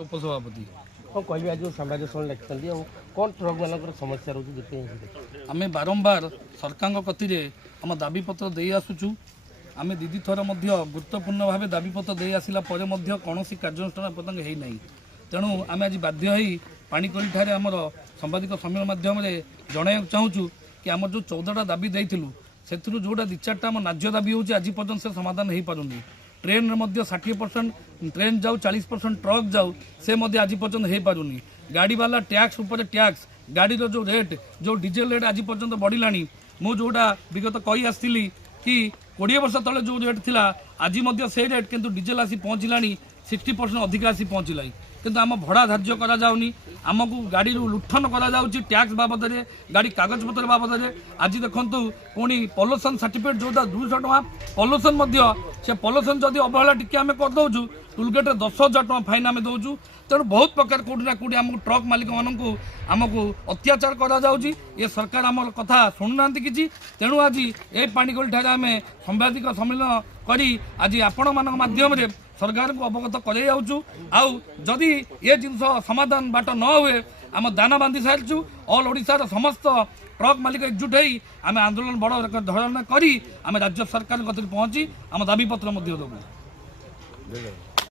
उपसभापति कौन कह आज साम्राज्य लखिं कौन ट्रक मान समस्या रोचे आम बारंबार सरकार कति आम दाबीपत्र दे आसुचु आम दीदी थर गुरुत्वपूर्ण भाव दाबीपत्र दे आसला कौन कार्यानुष्ठान पर्यटन होना तेणु आम आज बाध्य पाणीकोइल ठारे आमर सांबादिक सम्मेलन माध्यम जन चाहूँ कि आम जो 14टा दाबी देइथिलु सेथिरु जोटा 2-4टा आम न्याज्य दाबी होची आज पर्यंत से समाधान हो पारुनी ट्रेन रे 60% ट्रेन जाऊ 40% ट्रक जाऊ से आज पर्यंत हो पारुनी गाड़ी वाला टैक्स उपर टैक्स गाड़ी जो रेट जो डीजेल रेट आज पर्यंत बढ़िलानी मु जोटा विगत कही आसती कि 20 वर्ष तले जो रेट थिला आज से रेट किंतु डीजेल आसी पहुँचलानी 60% अधिक आसी पहुँचला किंतु आम भड़ा धार्य करा जाउनी आमको गाड़ी लुठन करा जाउची टैक्स बाबद रे गाड़ी कागज पत्र बाबद रे आज देखंतु पुणी पॉल्यूशन सर्टिफिकेट जोटा 200 टका पॉल्यूशन से पॉल्यूशन जदि अवहेला टिके आम कर दउछु टोलगेट 10,000 टका फाइन आम दउछु तेणु बहुत प्रकार कोटी ना कोटी आमको ट्रक मालिक मानू आमको अत्याचार करा जाउची ये सरकार आम कथा शुणुना कि तेणु आज ए पाणीकोइल ठारे आम सांबादिक सम्मेलन करी आज आपण मान माध्यम सरकार को अवगत करदी ये जिनस समाधान बाट न हुए आम दाना बांधि सारी ऑल ओडिशा समस्त ट्रक मालिक एकजुट आम आंदोलन बड़ धरण करी आम राज्य सरकार पहुँची आम दाबीपत्र देवु।